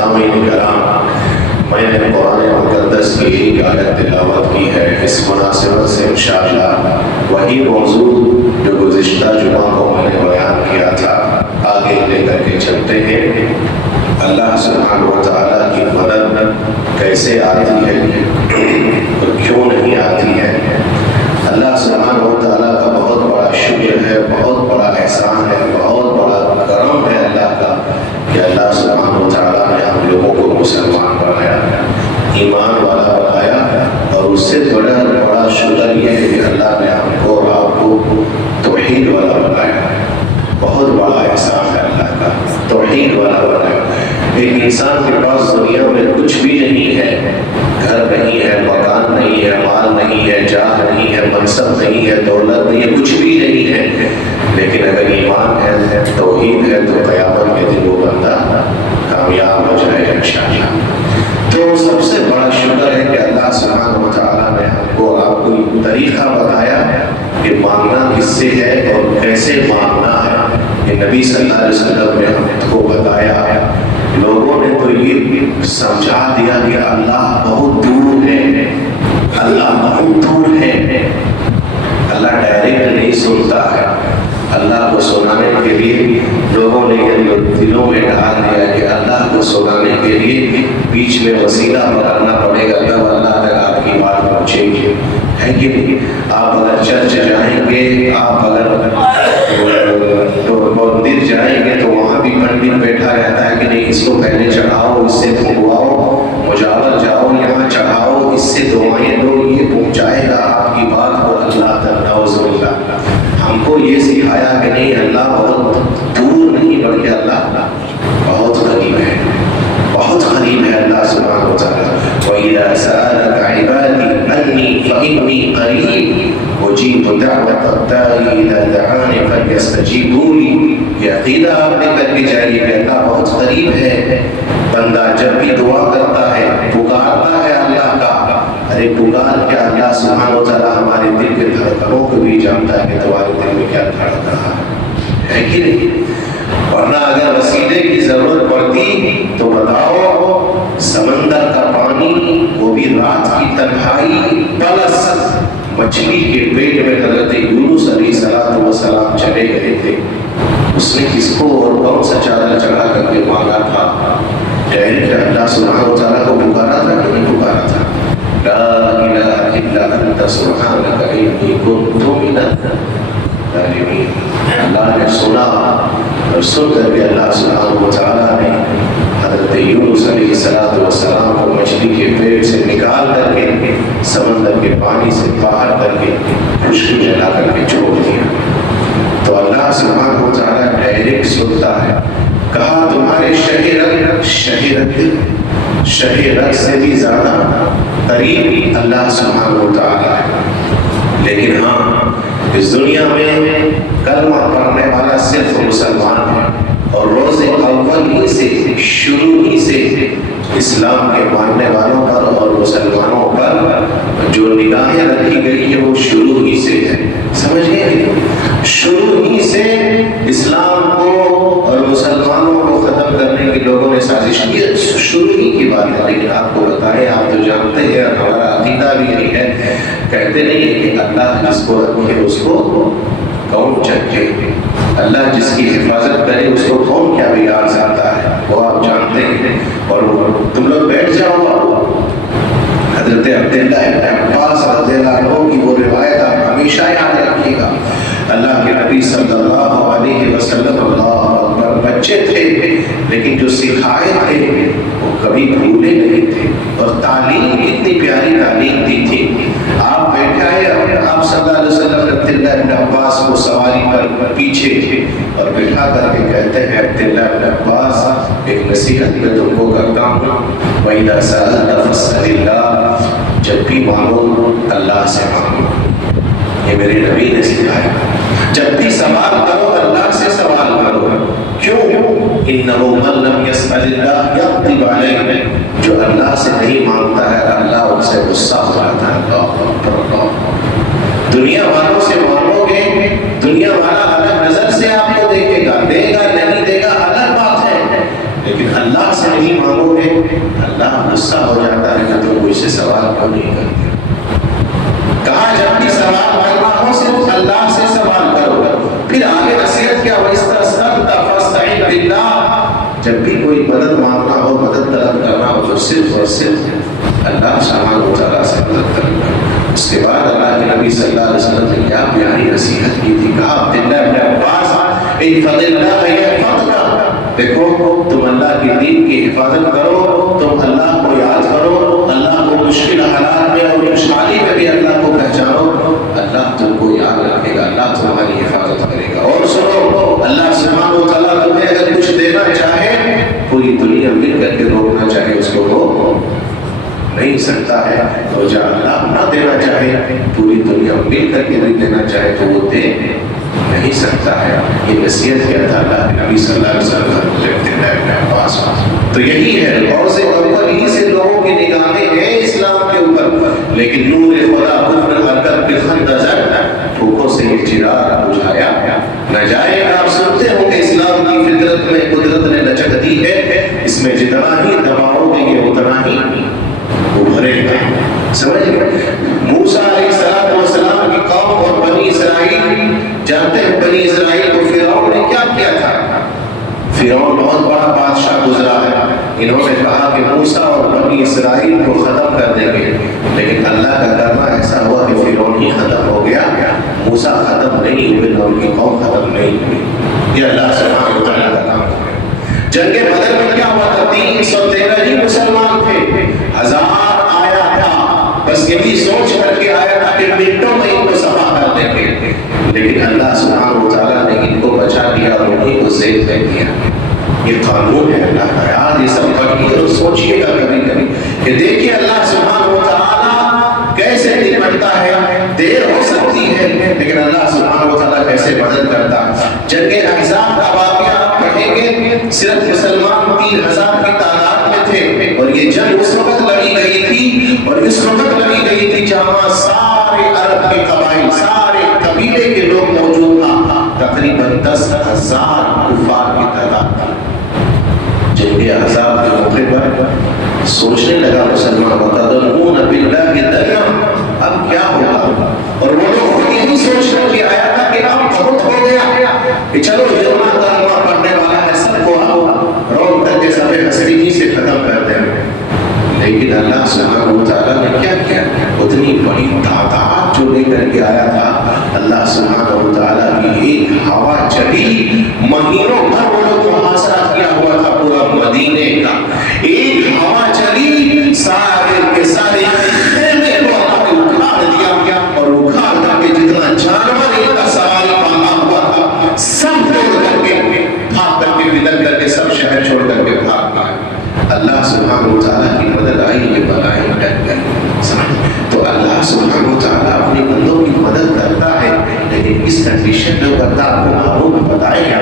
سامعین کرام، میں نے قرآن مقدس کی ایک آیت تلاوت کی ہے۔ اس مناسبت سے انشاءاللہ وہی موضوع جو گزشتہ جمعہ کو میں نے بیان کیا تھا آگے لے کر کے چلتے ہیں۔ اللہ سبحانہ و تعالیٰ کی مدد کیسے آتی ہے اور کیوں نہیں آتی ہے؟ اللہ سبحانہ و تعالیٰ کا بہت بڑا شکر ہے، بہت بڑا احسان ہے، بہت بڑا کرم ہے اللہ کا کہ اللہ سبحانہ و تعالیٰ نے ہم لوگوں کو مسلمان بنایا، ایمان والا بنایا، اور اس سے بڑا شکر یہ ہے کہ اللہ نے ہم کو اور آپ کو توحید والا بنایا۔ بہت بڑا احسان ہے اللہ کا، توحید والا بنایا۔ ایک انسان کے پاس دنیا میں کچھ بھی نہیں ہے، گھر نہیں ہے، مکان نہیں ہے، مال نہیں ہے، جاہ نہیں ہے، منصب نہیں ہے، دولت نہیں ہے، کچھ بھی نہیں ہے، لیکن اگر ایمان ہے، توحید ہے، تو قیامت کے دن وہ بندہ کامیاب ہو جائے انشاءاللہ۔ تو سب سے بڑا شکر ہے کہ اللہ سبحانہ و تعالیٰ نے ہم کو اور آپ کو یہ طریقہ بتایا کہ مانگنا کس سے ہے اور کیسے مانگنا ہے۔ کہ نبی صلی اللہ علیہ وسلم نے ہم کو بتایا۔ لوگوں نے تو یہ سمجھا دیا کہ اللہ بہت دور ہے، اللہ بہت دور ہے، اللہ ڈائریکٹ نہیں سنتا ہے۔ اللہ کو سنانے کے لیے لوگوں نے یہ دلوں میں ڈال دیا کہ اللہ کو سنانے کے لیے بیچ میں وسیلہ بنانا پڑے گا، تب اللہ تک آپ کی بات پہنچے گی، ہے کہ نہیں؟ آپ اگر چرچ جائیں گے، آپ اگر مندر جائیں گے تو وہاں بھی پنڈت بیٹھا رہتا ہے کہ نہیں، اس کو پہلے چڑھاؤ، اس سے پھنکواؤ، مجاور جاؤ، یہاں چڑھاؤ، اس سے دعائیں دو، یہ پہنچائے گا آپ کی بات کو اللہ تک۔ نعوذ باللہ۔ ہم کو یہ سکھایا کہ نہیں، اللہ بہت دور نہیں بلکہ اللہ بہت قریب ہے، بہت قریب ہے اللہ سبحانہ و تعالیٰ۔ وَإِذَا سَأَلَكَ عِبَادِي أَنِّي فَإِنِّي قَرِيبٌ أُجِيبُ دَعْوَةَ الدَّاعِ إِذَا دَعَانِ فَلْيَسْتَجِيبُوا لِي۔ یہ عقیدہ آپ نے کر کے چاہیے کہ اللہ بہت قریب ہے۔ بندہ جب بھی دعا کرتا ہے، پکارتا ہے اللہ کا، ارے پکار کیا، اللہ سبحانہ و تعالیٰ ہمارے دل کے دھڑکنوں کو بھی جانتا ہے کہ تمہارے دل میں کیا دھڑک رہا ہے کہ نہیں؟ ورنہ اگر وسیلے کی ضرورت پڑتی تو بتاؤ، سمندر کا پانی، وہ بھی رات کی تنہائی، پلس مچھلی کے پیٹ میں حضرت یونس علیہ السلام چلے گئے تھے، اس نے کس کو اور کون سا چادر چڑھا کر کے مانگا تھا؟ ڈائریکٹ اللہ سبحانہ و تعالیٰ کو پکارا تھا کہ نہیں پکارا تھا؟ لا الہ الا انت سبحانک انی کنت من الظالمین۔ اللہ نے سنا، اور سن کر کے اللہ سبحانہ و تعالیٰ نے حضرت یونس علیہ السلام کو مچھلی کے پیٹ سے نکال کر کے سمندر کے پانی سے باہر کر کے خشکی جلا کر کے چھوڑ دیا۔ تو اللہ سبحانہ و تعالیٰ ڈائریکٹ سنتا ہے۔ کہا تمہارے شہرت سے بھی زیادہ قریب اللہ سبحانہ و تعالیٰ ہے۔ لیکن ہاں، اس دنیا میں کلمہ پڑھنے والا صرف مسلمان ہے، اور روز اول ہی سے، شروع ہی سے اسلام کے ماننے والوں پر اور مسلمانوں پر جو نگاہیں رکھی گئی ہیں وہ شروع ہی سے ہے۔ سمجھ گئے؟ شروع ہی سے اسلام کو اور مسلمانوں کو ختم کرنے کی لوگوں نے سازش کی، شروع ہی کی بات ہے۔ لیکن آپ کو بتائیں، آپ تو جانتے ہیں، ہمارا عقیدہ بھی یہی ہے، کہتے نہیں ہے کہ اللہ جس کو رکھے اس کو کون چکے، اللہ جس کی حفاظت کرے اس کو کون کیا بگاڑ سکتا ہے، وہ آپ جانتے ہیں۔ اور تم لوگ بیٹھ جاؤ، حضرت عبداللہ ابن عباس رضی اللہ عنہ کی وہ روایت آپ ہمیشہ یاد رکھیے گا۔ اللہ کے نبی صلی اللہ علیہ وسلم اللہ اکبر، بچے تھے لیکن جو سکھائے تھے وہ کبھی بھولے نہیں تھے، اور تعلیم کتنی پیاری تعلیم دی تھی۔ آپ بیٹھے آئے، آپ صلی اللہ علیہ وسلم عبداللہ ابن عباس کو سواری پر پیچھے اور بٹھا کر کے کہتے ہیں، عبداللہ ابن عباس ایک نصیحت میں تم کو کرتا ہوں، وَإِذَا سَأَلْتَ فَاسْأَلِ اللَّهَ، جب بھی مانگو اللہ سے مانگو۔ یہ میرے نبی نے سکھایا، جب بھی سوال کرو اللہ سے سوال کرو۔ کیوں؟ اِنَّهُ مَن لَّمْ يَسْأَلِ اللَّهَ يَغْضِبْ عَلَيْهِ، جو اللہ سے نہیں مانگتا ہے اللہ ان سے غصہ ہو جاتا ہے۔ اللہ اکبر، اللہ۔ دنیا والوں سے مانگو گے، دنیا والا الگ نظر سے آپ کو دیکھے گا، دے گا نہیں دے گا الگ بات ہے، لیکن اللہ سے نہیں مانگو جب بھی کوئی مدد مانگنا ہو، مدد طلب کرنا ہو، تو صرف اور صرف اللہ سبحانہ و تعالیٰ سے مدد کرنا۔ اس کے بعد اللہ کے نبی صلی اللہ علیہ وسلم نے کیا پیاری نصیحت کی تھی، کہا عبداللہ ابن عباس احفظ اللہ یحفظک، دیکھو تم اللہ کے دین کی حفاظت کرو، تم اللہ کو یاد کرو، اللہ کو مشکل حالات میں اور خوشحالی میں بھی اللہ کو پہچانو، اللہ تم کو یاد رکھے گا، اللہ تمہاری حفاظت کرے گا۔ اور سنو، اللہ سبحانہ و تعالیٰ تمہیں اگر کچھ دینا چاہے، پوری دنیا مل کر کے روکنا چاہے اس کو وہ نہیں سکتا ہے، اور جب اللہ نہ دینا چاہے، پوری دنیا مل کر کے نہیں دینا چاہے تو وہ دے نہیں سکتا ہے۔ یہ نصیحت کیا تھا اللہ کے نبی صلی اللہ علیہ وسلم عبداللہ ابن عباس۔ تو یہی ہے، اور سے اول ہی سے لوگوں کی نگاہیں ہیں اسلام کے اوپر، لیکن نور خدا کفر حرکت کے خندزر بھوکوں سے یہ چراغ بجھایا نہ جائے۔ آپ سنتے ہوں کہ اسلام کی فطرت میں قدرت نے لچک دی ہے، اس میں جتنا ہی دباؤ گے یہ اتنا ہی ابھرے گا۔ سمجھ گئے؟ موسیٰ علیہ السلام کی قوم اور بنی اسرائیل، جانتے ہیں بنی اسرائیل کو فرعون نے کیا کیا تھا؟ فرعون بہت بڑا بادشاہ گزرا ہے، انہوں نے کہا کہ موسیٰ اور بنی اسرائیل کو ختم کر دیں گے، لیکن اللہ کا کرنا ایسا ہوا کہ فرعون ہی ختم ہو گیا، موسیٰ ختم نہیں ہوئے، ان کی قوم ختم نہیں ہوئی۔ یہ اللہ سبحانہ و تعالیٰ کا کام ہے۔ جنگ بدر میں کیا ہوا تھا؟ 313 ہی مسلمان تھے، 1000 آیا تھا، بس یہی سوچ کر کے آیا تھا کہ منٹوں میں ان کو صفا کر دیں گے، لیکن اللہ سبحانہ و تعالیٰ نے ان کو بچا دیا اور انہیں کو زید دے دیا۔ یہ قانون ہے اللہ کا، یار یہ سب پڑھیے اور سوچیے گا کبھی کبھی کہ دیکھیے اللہ سبحانہ و تعالیٰ کیسے نپٹتا ہے۔ دیر ہو سکتی ہے لیکن اللہ سبحانہ و تعالیٰ کیسے مدد کرتا ہے۔ جنگ احزاب کا واقعہ آپ پڑھیں گے، صرف مسلمان 3000 کی تعداد میں تھے، اور یہ جنگ اس وقت لڑی گئی تھی، اور اس وقت لڑی گئی تھی جہاں سارے عرب کے قبائل، سارے قبیلے کے لوگ موجود تھا، تقریباً 10,000 کفار کی تعداد تھی۔ جنگ احزاب کے موقع پر سوچنے لگا مسلمان، وَتَظُنُّونَ بِاللَّهِ الظَّنَّ، اب کیا ہوگا؟ اور وہ لوگ خود یہی سوچ کر کے آیا تھا کہ اب بہت ہو گیا کہ چلو جتنا کلمہ پڑھنے والا ہے سب کو اب رول کر کے سب ہستی ہی سے ختم کر دیں۔ لیکن اللہ سبحانہ و تعالیٰ نے کیا کیا؟ اتنی بڑی تعداد جو لے کر کے آیا تھا، اللہ سبحانہ و تعالیٰ کی ایک ہوا چلی، مہینوں بھر وہ لوگ محاصرہ کیا ہوا تھا پورا مدینے کا، ایک ہوا چلی، سارے کے سارے خیمے کو اللہ نے اکھاڑ دیا، اور اکھاڑ کر کے جتنا جانور ان کا سواری باندھا ہوا تھا سب توڑ کر کے بھاگ کر کے بدل کر کے سب شہر چھوڑ کر کے بھاگ گئے۔ اللہ سبحانہ و تعالیٰ کی مدد آئی، یہ بلائیں ڈٹ گئی۔ تو اللہ سبحانہ و تعالیٰ اپنے بندوں کی مدد کرتا ہے، لیکن اس کنڈیشن جو کرتا آپ کو معلوم بتائے گا،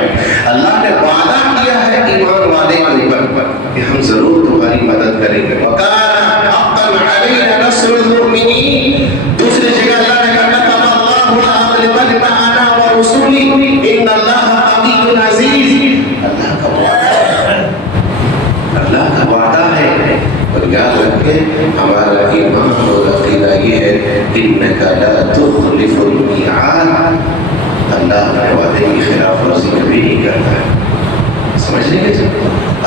اللہ نے وعدہ کیا ہے ایمان والے کے اوپر کہ ہم ضرور تمہاری مدد کریں گے۔ وَكَانَ حَقًّا عَلَيْنَا نَصْرُ الْمُؤْمِنِينَ۔ دوسری جگہ اللہ نے کہا كَتَبَ اللَّهُ لَأَغْلِبَنَّ أَنَا وَرُسُلِي إِنَّ اللَّهَ قَوِيٌّ عَزِيزٌ۔ اللہ کا وعدہ ہے، اللہ کا وعدہ ہے، اور یاد رکھیں ہمارا ایمان اور عقیدہ یہ ہے إِنَّكَ لَا تُخْلِفُ الْمِيعَادَ، اللہ اپنے وعدے کی خلاف ورزی کبھی نہیں کرتا ہے۔ سمجھ لیں گے؟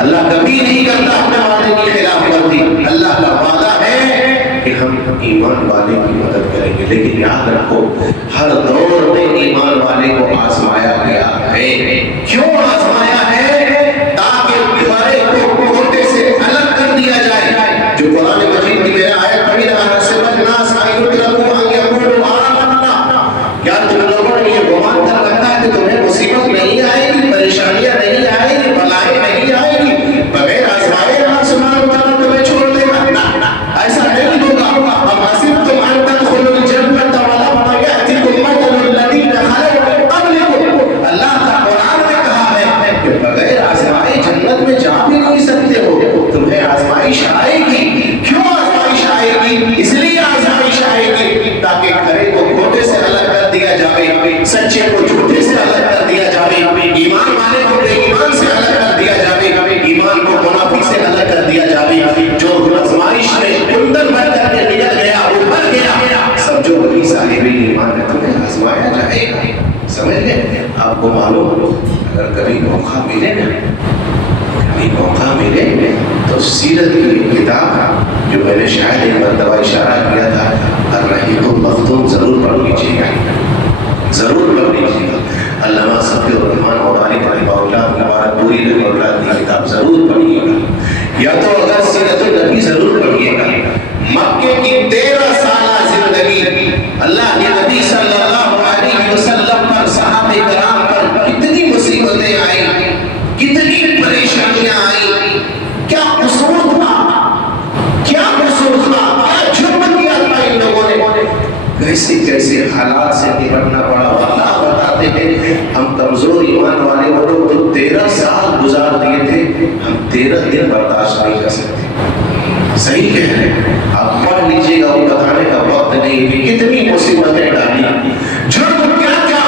اللہ کبھی نہیں کرتا اپنے وعدے کی خلاف ورزی۔ اللہ کا وعدہ ہے کہ ہم ایمان والے کی مدد کریں گے، لیکن یاد رکھو ہر دور میں ایمان والے کو آزمایا گیا ہے۔ کیوں آزمایا ہے؟ تاکہ بڑے کو چھوٹے سے الگ کر دیا جائے۔ جو قرآن مجید کی میں نے آیت پڑھی رہا ہے، سبحان الناس ان یترکوا ان یقولوا آمنا، کیا تم لوگوں نے یہ گمان کر رکھا ہے کہ تمہیں مصیبت نہیں آئے گی، پریشانیاں نہیں آئے گی، بلائیں نہیں آئے گی، بغیر آزمائے اللہ سبحانہ و تعالیٰ تمہیں چھوڑ دے گا؟ ایسا نہیں ہوگا۔ ام حسبتم ان تدخلوا الجنة ولما يأتكم مثل الذين خلوا من قبلكم، اللہ کا قرآن میں کہا ہے کہ بغیر آزمائے جنت میں جا بھی نہیں سکتے ہو، تمہیں آزمائش آئے گی۔ کیوں آزمائش آئے گی؟ اس لیے آزمائش آئے گی تاکہ کھرے کو کھوٹے سے الگ کر دیا جائے، سچے کو جھوٹے سے الگ کر دیا جائے، ایمان والے کو بے ایمان سے الگ کر دیا جائے، ایمان کو منافق سے الگ کر دیا جائے۔ جو آزمائش میں کندن بھر کر کے نکل گیا، ابھر گیا، سمجھو وہی صاحب ایمان ہے، تمہیں آزمایا جائے گا۔ سمجھ لیں؟ آپ کو معلوم اگر کبھی موقع ملے نا کبھی موقع ملے تو سیرت کی کتاب جو میں نے شاید ایک مرتبہ اشارہ کیا تھا الرحیق المختوم ضرور پڑھ لیجیے گا، ضرور پڑھ لیجیے گا۔ علامہ صفی الرحمن مبارک رحمہ اللہ مبارک پوری رحمہ اللہ کی کتاب ضرور پڑھیے گا، یا تو اگر سیرت النبی ضرور پڑھیے گا۔ مکے کی 13 سالہ زندگی اللہ کے نبی صلی اللہ علیہ وسلم پر، صحابہ کرام پر کتنی مصیبتیں آئیں، کتنی پریشانیاں آئیں، کیا قصور تھا، کیا قصور تھا، کیا جرم کیا تھا ان لوگوں نے، کیسے کیسے حالات سے نپٹنا پڑا۔ اللہ بتاتے ہیں ہم کمزور ایمان والے وہ لوگ تو 13 سال گزار دیے تھے، ہم 13 دن برداشت نہیں کر سکتے۔ صحیح کہہ رہے ہیں، آپ پڑھ لیجیے گا، وہ بتانے کا وقت نہیں کہ کتنی مصیبتیں ڈالی۔ جرم کیا کیا،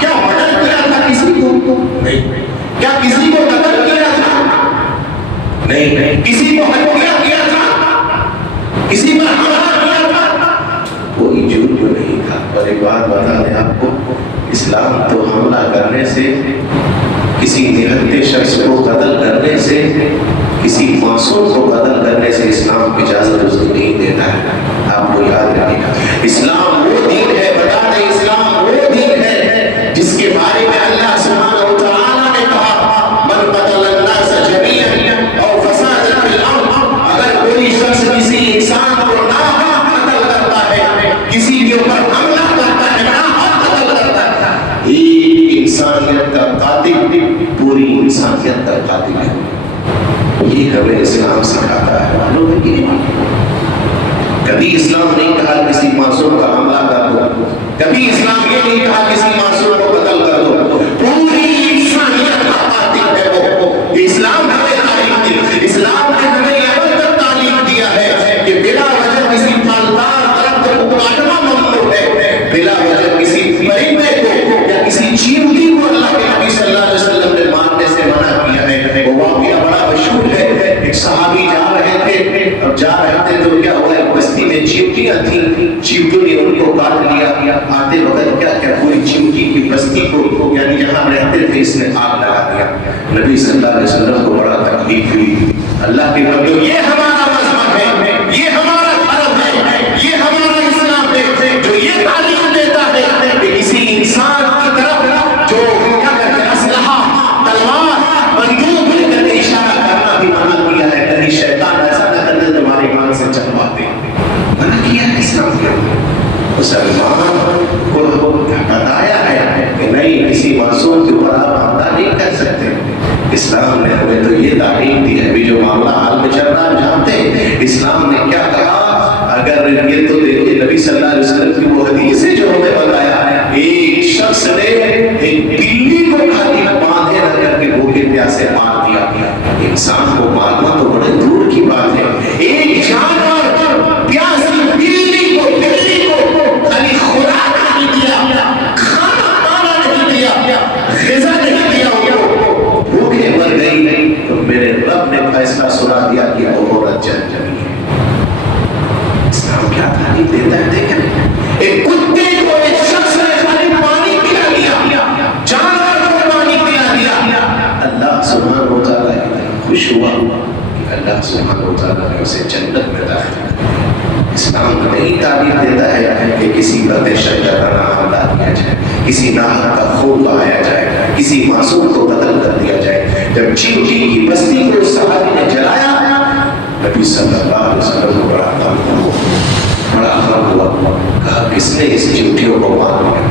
کیا مرڈر کیا تھا کسی کو؟ نہیں۔ کیا کسی کو قتل کیا تھا؟ نہیں۔ کسی کو ہتیا کیا تھا؟ کسی پر حملہ کیا تھا؟ کوئی جرم نہیں تھا۔ اور ایک بات بتا دیں آپ کو، اسلام تو حملہ کرنے سے، کسی نہتے شخص کو قتل کرنے سے، کسی معصوم کو قتل کرنے سے اسلام اجازت اس کو نہیں دیتا ہے۔ آپ کو یاد رکھے گا، اسلام وہ دین ہے، بتا دیں اسلام وہ دین ہے جس کے بارے میں اللہ سبحانہ و تعالیٰ نے کہا من قتل الناس جميعا او فساد فی الارض، اگر کوئی شخص کسی انسان کو ناحق قتل کرتا ہے، کسی کے اوپر حملہ کرتا ہے، ناحق قتل کرتا ہے، ایک انسانیت کا قاتل پوری انسانیت کا قاتل ہے۔ یہ ہمیں اسلام سکھاتا ہے، معلوم ہے کہ کبھی اسلام نہیں کہا کسی معصوم کا حملہ کر دو، کبھی اسلام یہ نہیں کہا کسی معصوم کو قتل کر دو، پوری انسانیت کا قاتل ہے وہ۔ اسلام ہمیں تعلیم دی، اسلام نے ہمیں یہ تک تعلیم دیا ہے کہ بلا وجہ کسی پھلدار درخت کو کاٹنا ممنوع ہے، بلا وجہ کسی پرندے کو یا کسی چیونٹی کو اللہ کے نبی صلی اللہ علیہ وسلم نے مارنے سے منع کیا ہے۔ وہ واقعہ بڑا مشہور ہے، ایک صحابی جا رہے تھے، اب جا رہے تھے تو کیا ہوا، ایک بستی میں چیونٹیاں تھیں، چیونٹیوں نے ان کو کاٹ لیا، آتے وقت کیا کیا پوری چیونٹی کی بستی کو یعنی جہاں رہتے تھے اس نے آگ لگا دیا۔ نبی صلی اللہ علیہ وسلم کو بڑا تکلیف ہوئی۔ اللہ کے بندو، یہ ہمارا مذہب ہے، یہ ہمارا دھرم ہے، یہ ہمارا اسلام ہے جو یہ تعلیم دیتا ہے کہ کسی انسان کی طرف جو کیا کہتے ہیں اسلحہ، تلوار، بندوق لے کر کے اشارہ کرنا بھی منع کیا ہے۔ کہیں شیطان ایسا نہ کرنے تمہاری ایمان سے چلوا دے، منع کیا ہے اسلام کے اندر۔ مسلمان کو بتایا ہے کہ نہیں، کسی معصوم کے اوپر آپ حملہ نہیں کر سکتے۔ اسلام نے ہمیں تو یہ تعلیم دی ہے، ابھی جو معاملہ حال میں چل رہا ہے جانتے ہیں اسلام نے کیا کہا۔ اگر یہ تو دیکھیے نبی صلی اللہ علیہ وسلم کی وہ حدیث ہے جو ہمیں بتایا، ایک شخص نے ایک بلی کو خالی باندھے رکھ کر کے بھوکے پیاسے مار دیا۔ انسان کو مارنا تو بڑے دور کی بات ہے، ایک جانور پیاسی بلی کو خالی خوراک نہیں دیا، کھانا پانا نہیں دیا، غذا نہیں دیا، وہ بھوکے مر گئی، تو میرے رب نے فیصلہ سنا دیا کہ وہ عورت جن جمی ہے۔ اسلام کیا تعلیم دیتا ہے دیکھیں، ایک کتے کو ایک شخص نے خالی پانی پلا دیا، جانور کو پانی پلا دیا، اللہ سبحانہ و تعالیٰ اتنا خوش ہوا کہ اللہ سبحانہ و تعالیٰ نے اسے جنت میں داخل کیا۔ اسلام نہیں تعلیم دیتا ہے کہ کسی پر دہشت گردانہ حملہ کیا جائے، کسی ناحق کا خون بہایا جائے، کسی معصوم کو قتل کر دیا جائے۔ جب چیونٹی کی بستی کو صحابی نے جلایا، نبی صلی اللہ علیہ وسلم کو بڑا غم ہوا، کہا کس نے اس چیونٹیوں کو مار دیا؟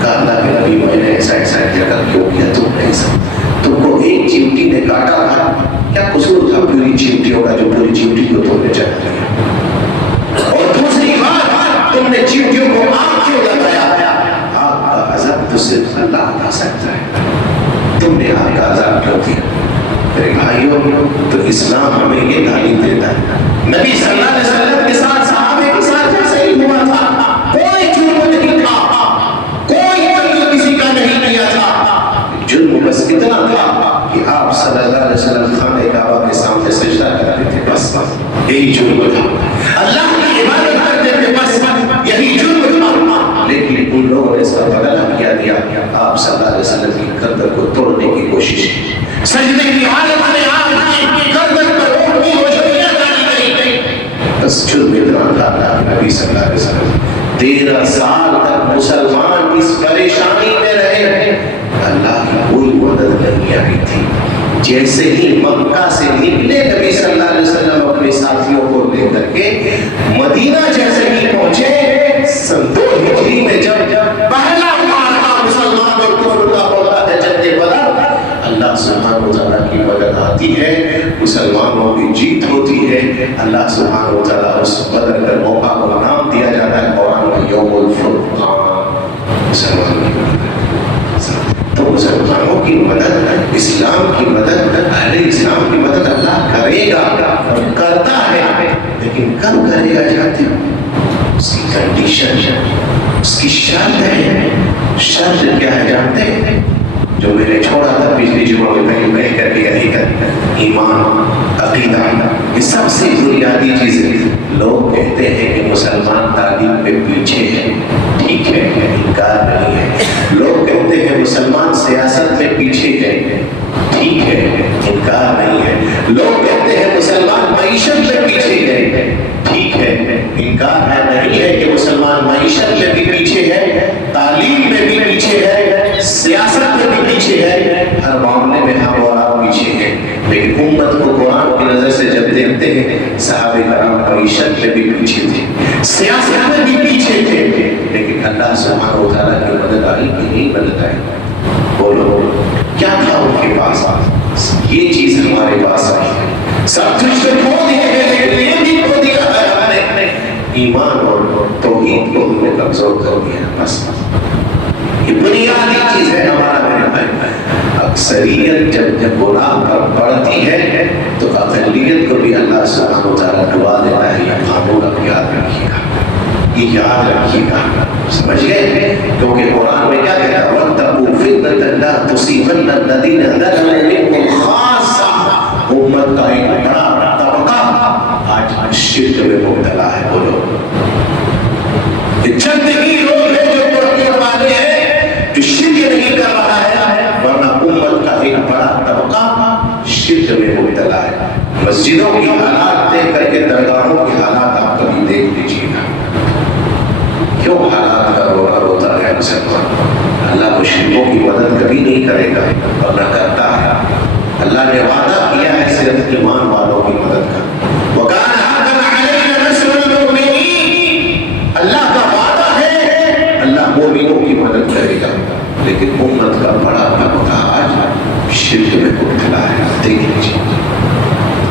کہا اللہ کے نبی میں نے ایسا کیا کیوں کیا؟ تم نے ایسا، تم کو ایک چیونٹی نے کاٹا تھا، کیا قصور تھا پوری چیونٹیوں کا جو پوری چیونٹی کو تم نے جلا دیا؟ اور دوسری بات، تم نے چیونٹیوں کو آگ کیوں لگایا؟ آگ کا عذاب تو صرف اللہ بتا سکتا ہے، تم نے آگ کا عذاب کیوں دیا؟ میرے بھائیوں، تو اسلام ہمیں یہ تعلیم دیتا ہے۔ نبی صلی اللہ علیہ وسلم کے ساتھ صحابہ کے ساتھ جیسے ہی ہوا تھا، کوئی جرم نہیں تھا، کوئی قتل کسی کا نہیں کیا تھا، جرم بس اتنا تھا کہ آپ صلی اللہ علیہ وسلم خانہ کعبہ کے سامنے سجدہ کرتے تھے، بس یہی جرم تھا، اللہ کی عبادت کرتے تھے، بس یہی جرم تھا۔ لیکن ان لوگوں نے اس کا بدلہ کیا دیا، آپ صلی اللہ علیہ وسلم کی گردن کو توڑنے کی کوشش کی، سجدے کی حالت میں آپ تسجد میں اتنا تھا نبی صلی اللہ علیہ وسلم 13 سال تک مسلمان اس پریشانی میں رہے، اللہ کی کوئی مدد نہیں آئی تھی۔ جیسے ہی مکہ سے نکلے نبی صلی اللہ علیہ وسلم اپنے ساتھیوں کو لے کر کے مدینہ جیسے ہی پہنچے، سن 2 ہجری میں جب پہلا معرکہ مسلمان اور کفر کا ہوتا ہے جنگ بدر، اللہ سبحانہ وتعالیٰ کی مدد آتی ہے، مسلمانوں کی جیت ہوتی ہے۔ اللہ سبحانہ وتعالیٰ اس بدر کے موقع کو نام دیا جاتا ہے قرآن میں یوم الفرقان، مسلمانوں کی مدد۔ تو مسلمانوں کی مدد، اسلام کی مدد، اہل اسلام کی مدد اللہ کرے گا، کرتا ہے، لیکن کب کرے گا جانتے ہو؟ اس کی کنڈیشن، اس کی شرط ہے۔ شرط کیا ہے جانتے ہیں؟ جو میں نے چھوڑا تھا پچھلی جمعہ میں پہلے کر کے ایمان، عقیدہ، یہ سب سے بنیادی چیزیں۔ لوگ کہتے ہیں کہ مسلمان تعلیم پہ پیچھے ہے، ٹھیک ہے، انکار نہیں ہے۔ لوگ کہتے ہیں مسلمان سیاست میں پیچھے ہے، ٹھیک ہے، انکار نہیں ہے۔ لوگ کہتے ہیں مسلمان معیشت میں پیچھے ہے، ٹھیک ہے، انکار ہے نہیں ہے کہ مسلمان معیشت میں بھی پیچھے ہے، تعلیم میں بھی پیچھے ہے، سیاست میں بھی پیچھے ہے، ہر معاملے میں ہم اور آپ پیچھے ہیں۔ لیکن امت کو قرآن کی نظر سے جب دیکھتے ہیں، صحابہ کرام معیشت میں بھی پیچھے تھے، سیاست میں بھی پیچھے تھے، لیکن اللہ سبحانہ وتعالیٰ کی مدد آئی کہ نہیں مدد آئی؟ بولو کیا تھا ان کے پاس؟ یہ چیز ہمارے پاس آئی ہے۔ سب کچھ تو کھو دیا ہے، لیکن یہ بھی کھو دیا ہے ہم نے، ایمان اور توحید کو ہم نے کمزور کر دیا۔ بس یہ بنیادی چیز ہے ہمارا میرے بھائی۔ اکثریت جب گناہ پر پڑتی ہے تو اقلیت کو بھی اللہ سبحانہ وتعالیٰ ڈبا دیتا ہے۔ یہ قانون اب یاد رکھیے گا، یہ یاد رکھیے گا، سمجھ گئے؟ کیونکہ قرآن میں کیا کہتا ہے؟ وَاتَّقُوا فِتْنَةً لَا تُصِيبَنَّ الَّذِينَ ظَلَمُوا مِنكُمْ خَاصَّةً۔ امت کا ایک بڑا طبقہ آج شرک میں مبتلا ہے۔ بولو یہ چند ہی لوگ ہیں جو پڑھنے والے ہیں، جو شرک نہیں کر رہا ہے، ورنہ امت کا ایک بڑا طبقہ شرک میں مبتلا ہے۔ مسجدوں کی حالات دیکھ کر کے درگاہوں کی حالات آپ کبھی دیکھ لیجیے گا، کیوں حالات کا رونا روتا ہے مسلمان؟ اللہ مشرکوں کی مدد کبھی نہیں کرے گا اور نہ کرتا ہے۔ اللہ نے وعدہ کیا ہے صرف ایمان والوں کی مدد کا۔ وَكَانَ حَقًّا عَلَيْنَا نَصْرُ الْمُؤْمِنِينَ، اللہ کا وعدہ ہے اللہ مومنوں کی مدد کرے گا، لیکن امت کا بڑا طبقہ آج شرک میں مبتلا ہے۔ دیکھ لیجیے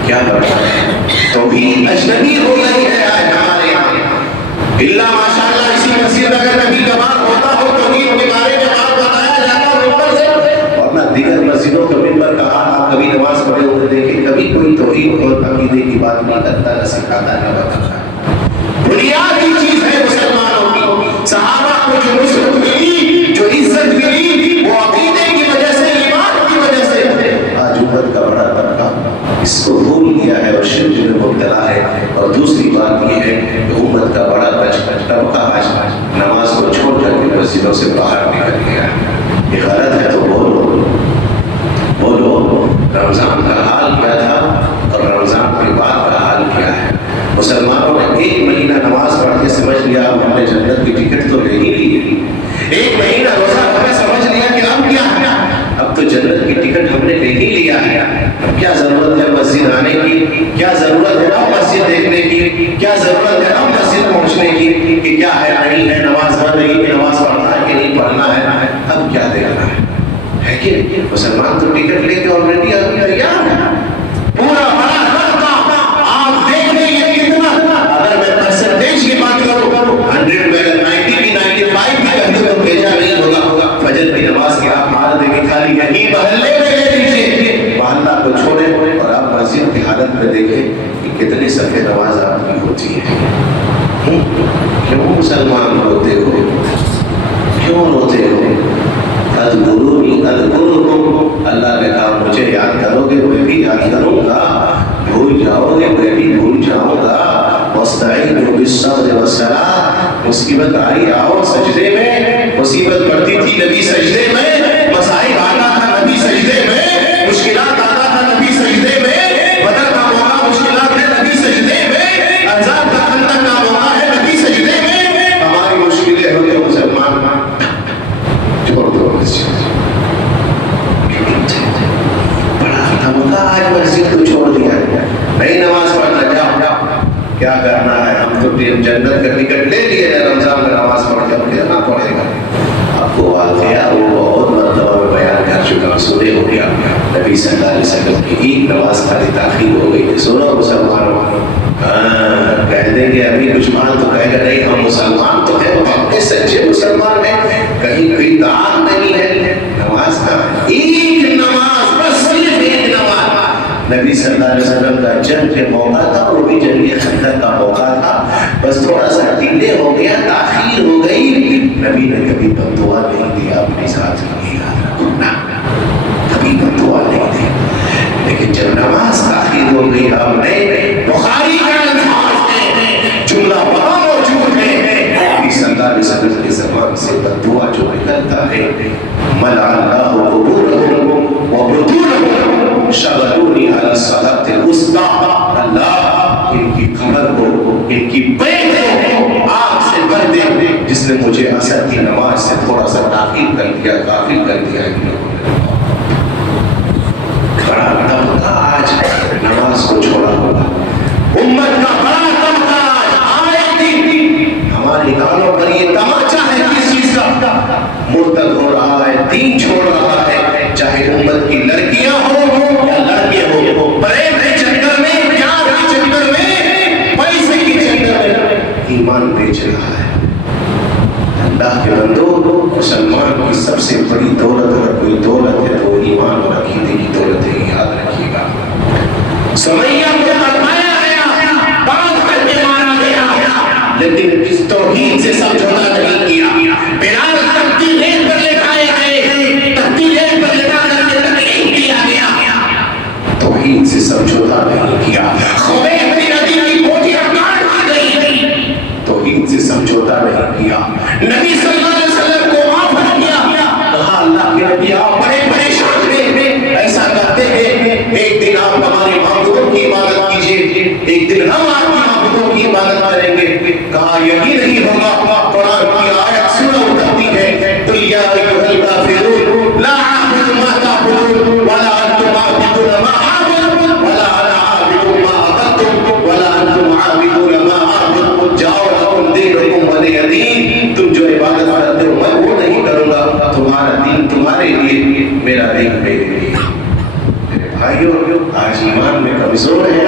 کیا بڑھا ہے، توحید اجنبی ہو گئی ہے آج ہمارے یہاں۔ اللہ ماشاءاللہ اسی مسجد اگر کبھی کبھار ہوتا ہو توحید کے بارے میں بات بتایا جاتا ہو ممبر سے، ورنہ دیگر مسجدوں کے ممبر کا حال آپ کبھی نماز پڑھے ہوتے دیکھیں، کبھی کوئی توحید اور عقیدے کی بات نہیں کرتا، نہ سکھاتا، نہ بتاتا۔ بنیادی چیز ہے مسلمانوں کی۔ صحابہ کو جو نصرت ملی، جو عزت ملی، وہ عقیدے کی وجہ سے، ایمان کی وجہ سے۔ آج امت کا بڑا طبقہ اس کو بھول گیا ہے اور شرک میں مبتلا ہے۔ اور دوسری بات یہ ہے کہ امت کا بڑا طبقہ آج نماز کو چھوڑ کر کے مسجدوں سے باہر نکل گیا ہے۔ یہ غلط ہے تو بولو، بولو رمضان کا حال کیا تھا اور رمضان کے بعد کا حال کیا ہے؟ مسلمانوں نے 1 مہینہ نماز پڑھ کے سمجھ لیا اب ہم نے جنت کی ٹکٹ تو لے ہی لی، 1 مہینہ روزہ رکھ کے سمجھ لیا کہ اب کیا ہے، اب تو جنت کی ٹکٹ ہم نے لے ہی لیا ہے۔ اب کیا ضرورت ہے مسجد آنے کی؟ کیا ضرورت ہے اب مسجد دیکھنے کی؟ کیا ضرورت ہے اب مسجد پہنچنے کی کہ کیا ہے نہیں ہے، نماز پڑھ رہی ہے، نماز پڑھنا ہے کہ نہیں پڑھنا ہے، اب کیا دیکھنا ہے کہ مسلمان تو ٹکٹ لے کے آلریڈی تیار ہے۔ پورا بڑا طبقہ آپ دیکھ لیں یہ کتنا، اگر میں پرسنٹیج کی بات کروں 100 میں 90 بھی 95 بھی کہتے تو بھیجا نہیں ہوگا۔ فجر کی نماز کے آپ مار دیں گے خالی یہی محلے میں لے لیجیے، محلہ کو چھوڑیں اور آپ مسجد کی حالت میں دیکھیں کہ کتنی صفحے نماز آپ کی ہوتی ہے۔ کیوں مسلمان روتے ہو، کیوں روتے ہو؟ اذکرونی اذکرکم، اللہ نے کہا مجھے یاد کرو گے میں بھی یاد کروں گا، بھول جاؤ گے میں بھی بھول جاؤں گا۔ واستعینوا بالصبر والصلاۃ، مصیبت آئی آؤ سجدے میں، مصیبت پڑتی تھی نبی سجدے میں، مسائل آتا تھا نبی سجدے میں، مشکلات آتا تھا نبی سجدے میں، بدر کا موقع مشکلات ہے نبی سجدے میں، عذاب آج مسجد کو چھوڑ دیا نہیں نماز پڑھنا، جاؤ کیا کرنا ہے، ہم تو جنت کا ٹکٹ لے لیے رمضان میں نماز پڑھ کے کتنا پڑھے گا۔ آپ کو واقعہ وہ بہت مرتبہ میں بیان کر چکا ہوں، سنے ہو گیا نبی صلی اللہ علیہ وسلم کی ایک نماز خالی تاخیر ہو گئی تھی۔ سنو مسلمانوں، کہہ دیں گے ابھی کچھ مان تو کہے گا نہیں ہم مسلمان تو ہیں، اپنے سچے مسلمان ہیں، کہیں کوئی داغ نہیں ہے۔ نماز کا ایک نماز، بس صرف ایک نماز نبی صلی اللہ علیہ وسلم کا جنگ کے موقع تھا، وہ بھی جنگ خندق کا موقع تھا، بس تھوڑا سا ڈیلے ہو گیا، تاخیر ہو گئی۔ نبی نے کبھی بددعا نہیں دیا، اپنے ساتھ نہیں یاد رکھنا، کبھی بددعا نہیں دی، لیکن جب نماز تاخیر ہو گئی ہم نے بخاری کا الفاظ ہے، جملہ وہاں موجود ہے، نبی صلی اللہ علیہ وسلم کی زبان سے بددعا جو نکلتا ہے، ملع اللہ قبورہم وبطونہم شغلونی علی الصلاۃ الوسطی، اللہ ان کی قبر کو، ان کی پیٹ کو آگ سے بھر دے، جس نے مجھے عصر کی نماز سے تھوڑا سا تاخیر کر دیا، غافل کر دیا۔ ان لوگوں نے بڑا طبقہ آج نماز کو چھوڑا ہوگا، امت کا بڑا طبقہ آج آئے دن ہمارے کانوں پر یہ تماچا ہے کس چیز کا، مرتد ہو رہا ہے، دین چھوڑ رہا ہے، چاہے امت کی لڑکیاں ہوں یا لڑکے ہوں، پریب کے چکر میں، پیار کے چکر میں، پیسے کے چکر میں ایمان بیچ رہا ہے۔ اللہ کے بندو، مسلمان کی سب سے بڑی دولت اگر کوئی دولت ہے تو ایمان اور عقیدے کی دولت ہے، یاد رکھیے گا۔ سمیہ کو فرمایا گیا، باندھ کر کے مارا گیا، لیکن اس توحید سے سمجھوتا نہیں کیا۔ بلال تختی لیل پر لٹائے گئے، تختی لیل پر لٹا کر کے تکلیف کیا گیا، توحید سے سمجھوتا نہیں کیا۔ خبیب بن عدی کی کوٹیاں کاٹ دی گئی، توحید سے سمجھوتا نہیں کیا۔ نبی صلی اللہ علیہ وسلم کو معاف کیا، کہا اللہ کے نبی آپ بڑے پریشان ہیں، ایسا کرتے ہیں ایک دن آپ ہمارے معبودوں کی عبادت کیجئے، ایک دن ہم آپ کی معبودوں کی عبادت کریں گے۔ کہا یہی نہیں ہوگا، قرآن کی آیت سورہ اترتی ہے، قل یا ایھا الکافرون لا اعبد ما تعبدون ولا انتم عابدون ما اعبد ولا انا عابد ما عبدتم ولا انتم عابدون ما اعبد، جاؤ لکم دینکم ولی دین، تم جو عبادت کرتے ہو میں وہ نہیں کروں گا، تمہارا دین تمہارے لیے، میرا دین میرے لیے۔ میرے بھائیو، آج ایمان میں کمزور ہے،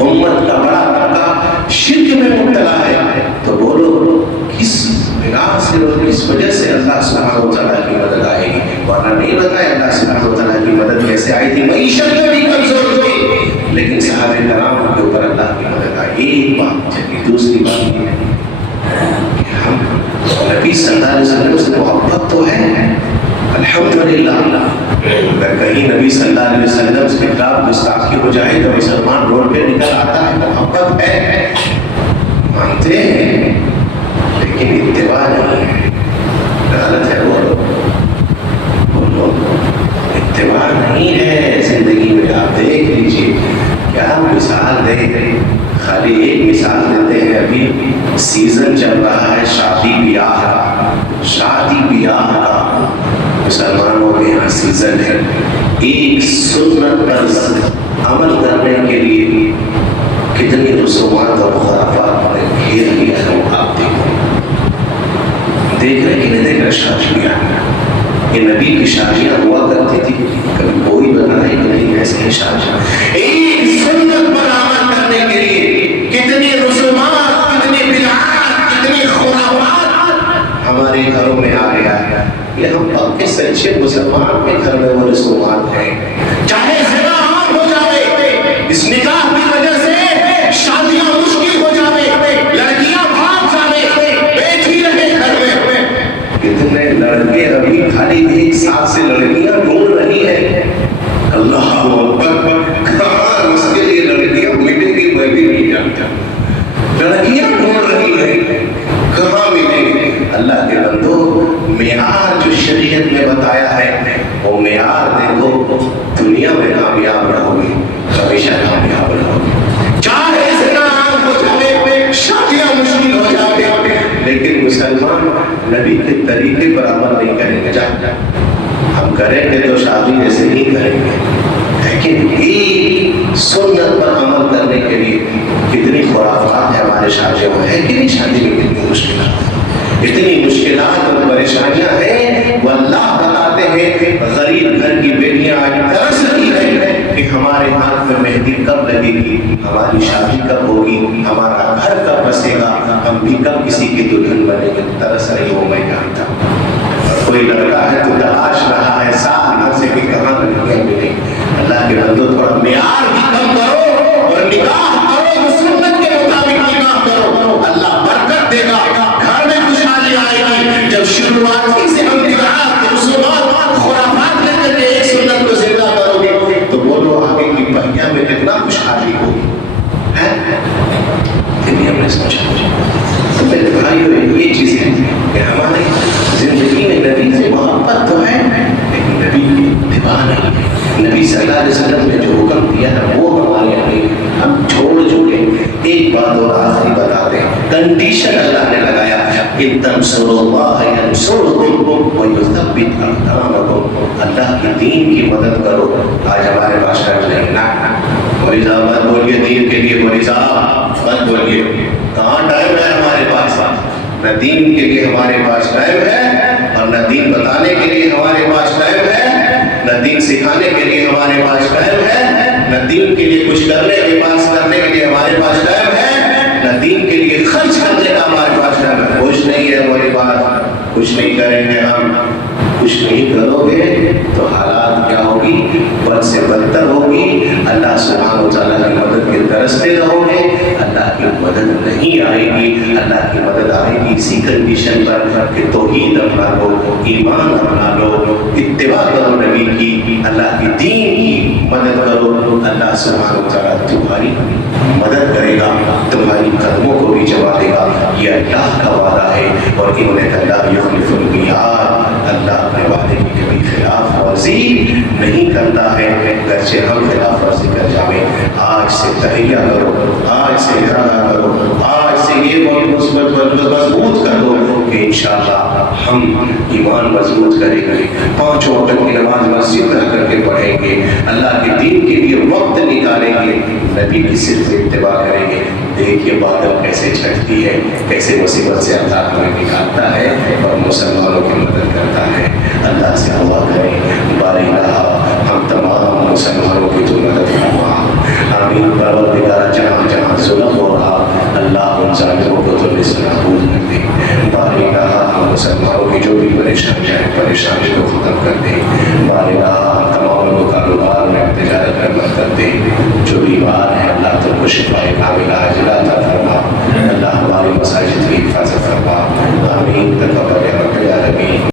امت کا بڑا طبقہ شرک میں مبتلا ہے، تو بولو کس بنا سے اور کس وجہ سے اللہ سبحانہ و تعالیٰ کی مدد آئے گی؟ ورنہ نہیں بتایا اللہ سبحانہ و تعالیٰ کی مدد کیسے آئی تھی، معیشت میں بھی کمزور تھی، لیکن صحابہ کرام کے اوپر اللہ کی مدد آئی۔ ایک بات چلی، دوسری بات یہ ہے کہ ہم نبی صلی اللہ علیہ وسلم سے محبت تو ہے الحمدللہ، اگر کہیں نبی صلی اللہ علیہ وسلم سے خلاف گستاخی ہو جائے تو مسلمان روڈ پہ نکل آتا ہے، محبت ہے، مانتے ہیں، لیکن اتباع نہیں ہے، غلط ہے، بولو اتباع نہیں ہے زندگی میں۔ آپ دیکھ لیجیے کیا مثال دیں، خالی ایک مثال دیتے ہیں، ابھی سیزن چل رہا ہے شادی بیاہ کا، شادی بیاہ کا مسلمانوں کے یہاں سیزن ہے، ایک سنت پر عمل کرنے کے لیے کتنی رسومات اور خرافات نے گھیر لیا ہے، آپ دیکھو، دیکھ رہے کہ نہیں دیکھ رہے شادیاں، یہ نبی کی شادیاں ہوا کرتی تھی، کبھی کوئی بتائے کہ نہیں ایسے ہی شادیاں، ایک سنت پر عمل کرنے کے لیے کتنی رسومات، کتنی بدعات، کتنی خرافات ہمارے گھروں میں آ گیا ہے۔ یہ ہم پکے سچے مسلمان کے گھر میں وہ رسومات ہیں، چاہے زنا عام ہو جائے، اس نکاح کی وجہ سے شادیاں مشکل ہو جائے، لڑکیاں بھاگ جائے، بیٹھی رہے گھر میں، کتنے لڑکے ابھی خالی ایک ساتھ سے لڑکیاں ڈھونڈ رہی ہیں، اللہ اکبر، کہاں اس کے لیے لڑکیاں ملیں گی میں بھی نہیں جانتا، لڑکیاں ڈھونڈ رہی ہیں، کہاں ملیں گی؟ اللہ کے بندو، معیار جو شریعت میں بتایا ہے وہ معیار دیکھو، دنیا میں کامیاب رہو گے، ہمیشہ کامیاب رہو گے، چاہے زنا عام ہو جائے، شادیاں مشکل ہو جائے، لیکن مسلمان نبی کے طریقے پر عمل نہیں کریں گے، ہم کریں گے تو شادی ایسے نہیں کریں گے، ہے کہ ہمارے شادیوں میں ہے کہ نہیں؟ شادی میں کتنی مشکلات، اتنی مشکلات اور پریشانیاں ہیں، وہ اللہ بتاتے ہیں غریب گھر کی بیٹیاں آج ترس رہی ہے کہ ہمارے ہاتھ میں مہندی کب لگے گی، ہماری شادی کب ہوگی، ہمارا گھر کب بسے گا، ہم بھی کب کسی کی دلہن بنے گے، ترس رہی ہو میں جانتا ہوں۔ کوئی لڑکا ہے تو تلاش رہا ہے سال بھر سے کہ کہاں لڑکیاں ملیں۔ اللہ کے بندو تھوڑا معیار بھی کم کرو اور نکاح کرو، سنت کے مطابق نکاح کرو، اللہ برکت دے گا، گھر میں خوشحالی آئے گی۔ جب شروعات ہی سے ہم بدعات، رسومات، خرافات لے کر کے ایک سنت کو زندہ کرو گے تو بولو آگے کی پہیا میں کتنا خوشحالی ہوگی۔ لیکن ہم نے سوچا تو میرے بھائیو یہ چیزیں کہ ہماری زندگی میں نبی سے محبت تو ہے لیکن نبی کی اتباع نہیں ہے۔ نبی صلی اللہ علیہ وسلم نے جو حکم دیا ہے وہ ہمارے یہاں ہم چھوڑ چکے۔ ایک بات اور آخری بتا دیں، کنڈیشن اللہ نے لگایا، ان تنصروا اللہ ینصرکم ویثبت اقدامکم، اللہ کی دین کی مدد کرو۔ آج ہمارے پاس ٹائم نہیں نا، مولی صاحب مت بولیے دین کے لیے، مولی صاحب مت بولیے، کہاں ٹائم ہے ہمارے پاس؟ نہ دین کے لیے ہمارے پاس ٹائم ہے اور نہ دین بتانے کے لیے ہمارے پاس ٹائم ہے، نہ دین سکھانے کے لیے ہمارے پاس ٹائم ہے، نہ دین کے لیے کچھ کرنے کے لیے ہمارے پاس ٹائم ہے، نہ دین کے لیے خرچ کرنے کا ہمارے پاس ٹائم ہے۔ کچھ نہیں ہے ہمارے پاس، کچھ نہیں کریں گے ہم، کچھ نہیں کرو گے تو حالات کیا ہوگی؟ بد سے بدتر ہوگی۔ اللہ سبحانہ و تعالیٰ کی مدد کے ترستے رہو گے، اللہ کی مدد نہیں آئے گی۔ اللہ کی مدد آئے گی اسی کنڈیشن پر کہ توحید اپنا لو، ایمان اپنا لو، اتباع کرو نبی کی، اللہ کی دین کی مدد کرو، اللہ سبحانہ و تعالیٰ تمہاری مدد کرے گا، تمہاری قدموں کو بھی جما دے گا۔ یہ اللہ کا وعدہ ہے اور انہوں نے اللہ یخلف المیعاد، اللہ اپنے وعدے کی کبھی خلاف ورزی نہیں کرتا ہے، گرچہ ہم خلاف ورزی کر جائیں۔ آج سے تہیہ کرو، آج سے ارادہ کرو، آج سے یہ مضبوط کر دو کہ انشاءاللہ ہم ایمان مضبوط کریں گے، 5 وقت کی نماز مسجد رہ کر کے پڑھیں گے، اللہ کے دین کے لیے وقت نکالیں گے، نبی کی صرف اتباع کریں گے۔ دیکھیے بادل کیسے چھٹتی ہے، کیسے مصیبت سے اللہ ہمیں نکالتا ہے اور مسلمانوں کی مدد کرتا ہے۔ اللہ سے دعا کریں، باری اللہ ہم تمام مسلمانوں کی تو مدد فرما۔ آمین۔ پروردگار جہاں جہاں ظلم ہو رہا اللہ ان ظالموں کو تو نصف نابود کر دے۔ باری اللہ ہم مسلمانوں کی جو بھی پریشانیاں ہیں پریشانی کو ختم کر دے۔ باری اللہ تمام لوگ کاروبار میں تجارت میں مدد کر دے، جو بیمار ہیں اللہ تو کو شفا کاملہ عاجلہ